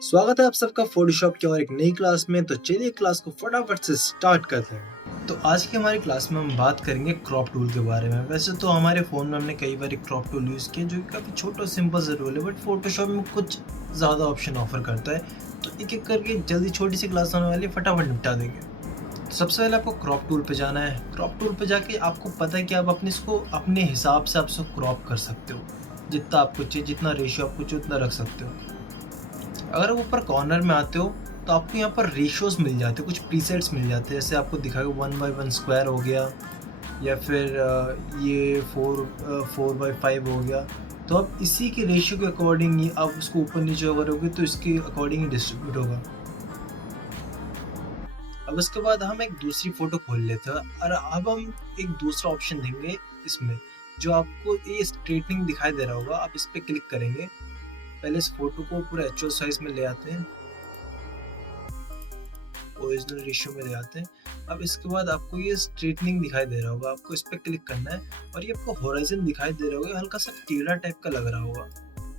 स्वागत है आप सबका फोटोशॉप की और एक नई क्लास में। तो चलिए क्लास को फटाफट से स्टार्ट करते हैं। तो आज की हमारी क्लास में हम बात करेंगे क्रॉप टूल के बारे में। वैसे तो हमारे फ़ोन में हमने कई बार क्रॉप टूल यूज़ किया जो कि काफ़ी छोटा और सिंपल सा टूल है, बट फोटोशॉप में कुछ ज़्यादा ऑप्शन ऑफर करता है। तो एक एक करके जल्दी छोटी सी क्लास होने वाली है, फटाफट निपटा देंगे। तो सबसे पहले आपको क्रॉप टूल पे जाना है। क्रॉप टूल पे जाके आपको पता है कि आप अपने इसको अपने हिसाब से आप इसको क्रॉप कर सकते हो। जितना आपको चाहिए, जितना रेशियो आपको चाहिए उतना रख सकते हो। अगर आप ऊपर कॉर्नर में आते हो तो आपको यहाँ पर रेशियोज मिल जाते हैं, कुछ प्रीसेट्स मिल जाते हैं। जैसे आपको दिखाएगा 1/1 स्क्वायर हो गया, या फिर ये 4/5 हो गया। तो आप इसी के रेशियो के अकॉर्डिंग ही आप उसको ऊपर नीचे करोगे तो इसके अकॉर्डिंग ही डिस्ट्रीब्यूट होगा। अब उसके बाद हम एक दूसरी फ़ोटो खोल लेते हैं और अब हम एक दूसरा ऑप्शन देंगे इसमें, जो आपको ये स्ट्रेटनिंग दिखाई दे रहा होगा। आप इस पर क्लिक करेंगे। पहले इस फोटो को पूरा एचओ साइज में ले आते हैं, ओरिजिनल रेशियो में ले आते हैं। अब इसके बाद आपको ये स्ट्रेटनिंग दिखाई दे रहा होगा, आपको इस पर क्लिक करना है और ये आपको होराइजन दिखाई दे रहा होगा, हल्का सा टेढ़ा टाइप का लग रहा होगा।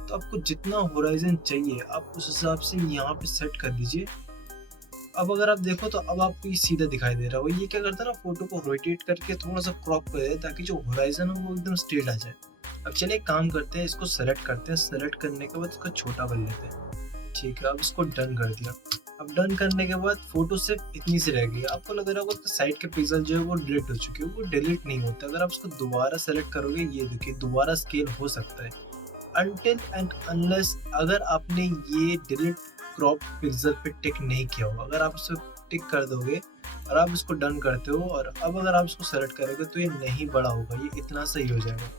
तो आपको जितना होराइजन चाहिए आप उस हिसाब से यहाँ पे सेट कर दीजिए। अब अगर आप देखो तो अब आपको ये सीधा दिखाई दे रहा होगा। ये क्या करता है ना, फोटो को रोटेट करके थोड़ा सा क्रॉप कर दे ताकि जो होराइजन हो वो एकदम स्ट्रेट आ जाए। अब चलिए एक काम करते हैं, इसको सेलेक्ट करते हैं। सेलेक्ट करने के बाद इसको छोटा कर लेते हैं। ठीक है, अब इसको डन कर दिया। अब डन करने के बाद फोटो सिर्फ इतनी सी रह गई। आपको लग रहा होगा तो साइड के पिक्सल जो है वो डिलीट हो चुके हैं, वो डिलीट नहीं होता। अगर आप इसको दोबारा सेलेक्ट करोगे, ये देखिए दोबारा स्केल हो सकता है। अनटिल एंड अनलेस अगर आपने ये डिलीट क्रॉप पिक्सल पे टिक नहीं किया होगा, अगर आप इसको टिक कर दोगे और आप इसको डन करते हो और अब अगर आप इसको सेलेक्ट करोगे तो ये नहीं बड़ा होगा, ये इतना सही हो जाएगा।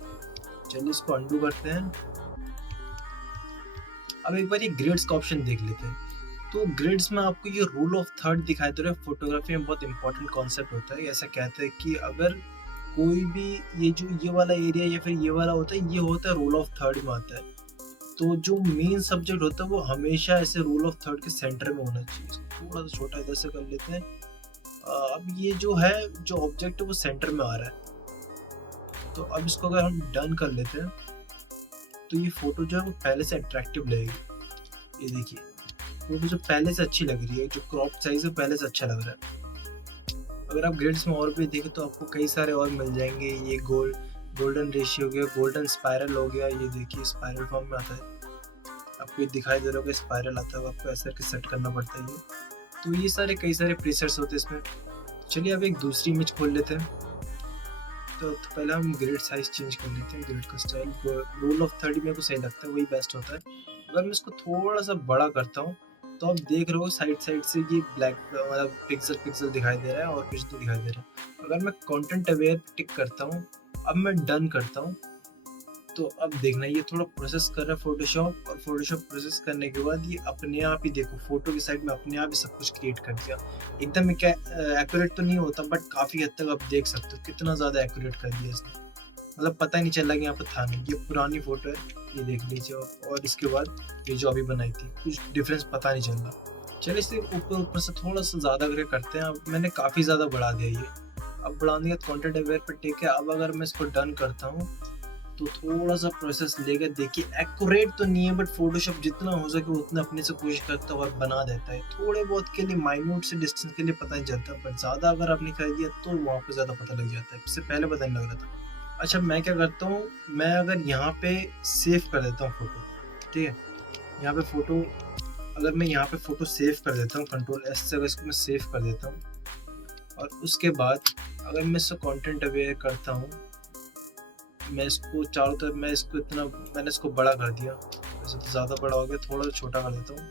चलिए इसको अंडू करते हैं। अब एक बार ये ग्रिड्स का ऑप्शन देख लेते हैं। तो ग्रिड्स में आपको ये रूल ऑफ थर्ड दिखाई दे रहा है। फोटोग्राफी में बहुत इंपॉर्टेंट कॉन्सेप्ट होता है। ऐसा कहते हैं कि अगर कोई भी ये जो ये वाला एरिया या फिर ये वाला होता है, ये होता है रूल ऑफ थर्ड में आता है। तो जो मेन सब्जेक्ट होता है वो हमेशा ऐसे रूल ऑफ थर्ड के सेंटर में होना चाहिए। इसको थोड़ा सा छोटा इधर से कर लेते हैं। अब ये जो है, जो ऑब्जेक्ट है वो सेंटर में आ रहा है। तो अब इसको अगर हम डन कर लेते हैं तो ये फोटो जो है वो पहले से अट्रैक्टिव लगेगी। ये देखिए फोटो जो पहले से अच्छी लग रही है, जो क्रॉप साइज है पहले से अच्छा लग रहा है। अगर आप ग्रिड्स में और भी देखें तो आपको कई सारे और मिल जाएंगे। ये गोल्डन रेशियो हो गया, गोल्डन स्पाइरल हो गया। ये देखिए स्पाइरल फॉर्म में आता है, आपको ये दिखाई दे रहा होगा स्पाइरल आता है, आपको ऐसे करके सेट करना पड़ता है। ये तो ये सारे कई सारे प्रीसेट्स होते हैं इसमें। चलिए अब एक दूसरी इमेज खोल लेते हैं। तो पहले हम ग्रिड साइज चेंज कर लेते हैं। ग्रिड का स्टाइल रूल ऑफ थर्ड मेरे को सही लगता है, वही बेस्ट होता है। अगर मैं इसको थोड़ा सा बड़ा करता हूँ तो आप देख रहे हो साइड से ये ब्लैक मतलब पिक्सल दिखाई दे रहा है और कुछ नहीं दिखाई दे रहा है। अगर मैं कंटेंट अवेयर टिक करता हूँ, अब मैं डन करता हूँ, तो अब देखना ये थोड़ा प्रोसेस कर रहा है फोटोशॉप। और फोटोशॉप प्रोसेस करने के बाद ये अपने आप ही देखो फोटो की साइड में अपने आप ही सब कुछ क्रिएट कर दिया। एकदम एक्यूरेट तो नहीं होता, बट काफ़ी हद तक आप देख सकते हो कितना ज़्यादा एक्यूरेट कर दिया इसने। मतलब पता ही नहीं चला कि यहाँ पर था नहीं। ये पुरानी फोटो है, ये देख लीजिए। और इसके बाद ये जो अभी बनाई थी, कुछ डिफरेंस पता नहीं चल रहा। चलिए इसे ऊपर से थोड़ा सा ज़्यादा करके करते हैं। अब मैंने काफ़ी ज़्यादा बढ़ा दिया ये। अब बढ़ाने के बाद कॉन्टेंट अवेयर पर टिक है। अब अगर मैं इसको डन करता हूँ तो थोड़ा सा प्रोसेस लेकर देखिए, एक्यूरेट तो नहीं है, बट फोटोशॉप जितना हो सके उतना अपने से कोशिश करता है और बना देता है। थोड़े बहुत के लिए, माइन्यूट से डिस्टेंस के लिए पता नहीं चलता, बट ज़्यादा अगर आपने कर दिया तो वहाँ पे ज़्यादा पता लग जाता है। इससे पहले पता नहीं लग रहा था। अच्छा मैं क्या करता हूँ, मैं अगर यहाँ पे सेव कर देता हूँ फोटो, ठीक है, यहाँ पे फोटो, अगर मैं यहाँ पे फोटो सेव कर देता हूँ Ctrl+S से, अगर इसको मैं सेव कर देता हूँ और उसके बाद अगर मैं इसको कॉन्टेंट अवेयर करता हूँ, मैं इसको चारों तरफ, मैं इसको इतना, मैंने इसको बड़ा कर दिया। वैसे तो ज़्यादा बड़ा हो गया, थोड़ा छोटा कर देता हूँ।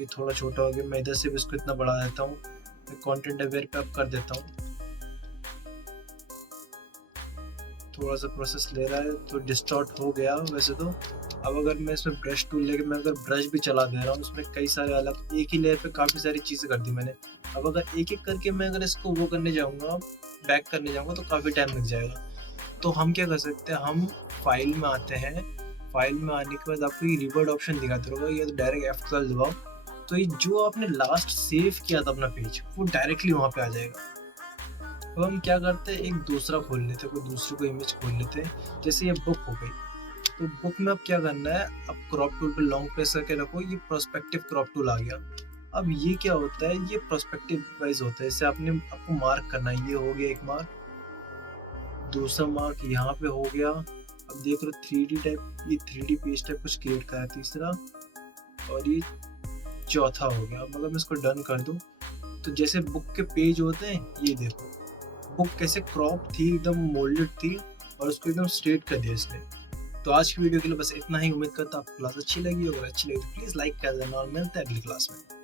ये थोड़ा छोटा हो गया, मैं इधर से भी इसको इतना बढ़ा देता हूँ। मैं कॉन्टेंट अवेयर पे अब कर देता हूँ। थोड़ा सा प्रोसेस ले रहा है तो डिस्टॉर्ट हो गया वैसे तो। अब अगर मैं इसमें ब्रश टूल लेके मैं अगर ब्रश भी चला दे रहा हूँ, उसमें कई सारे अलग, एक ही लेयर पे काफ़ी सारी चीज़ें कर दी मैंने। अब अगर एक एक करके मैं अगर इसको वो करने जाऊँगा, बैक करने जाऊँगा, तो काफ़ी टाइम लग जाएगा। तो हम क्या कर सकते हैं, हम फाइल में आते हैं। फाइल में आने के बाद आपको ये रिवर्ट ऑप्शन दिखाते होगा, या तो डायरेक्ट F12 दबाओ, तो ये जो आपने लास्ट सेव किया था अपना पेज, वो डायरेक्टली वहाँ पे आ जाएगा। अब हम क्या करते हैं, एक दूसरा खोल लेते हैं, कोई दूसरी कोई इमेज खोल लेते हैं। जैसे ये बुक हो गई, तो बुक में अब क्या करना है, अब क्रॉप टूल पे लॉन्ग प्रेस करके रखो, ये पर्सपेक्टिव क्रॉप टूल आ गया। अब ये क्या होता है, ये पर्सपेक्टिव वाइज होता है, जैसे आपको मार्क करना है, ये हो गया एक मार्क, दूसरा मार्क यहाँ पे हो गया। अब देख लो 3D टाइप, ये 3D पेज टाइप कुछ क्रिएट करा है तीसरा, और ये चौथा हो गया। अब अगर मैं इसको डन कर दूं, तो जैसे बुक के पेज होते हैं, ये देखो बुक कैसे क्रॉप थी, एकदम मोल्डेड थी, और उसको एकदम स्ट्रेट कर दिया इसने। तो आज की वीडियो के लिए बस इतना ही। उम्मीद करता हूँ आपको क्लास अच्छी लगी। अगर अच्छी लगी तो प्लीज लाइक कर देना, और मिलते हैं अगली क्लास में।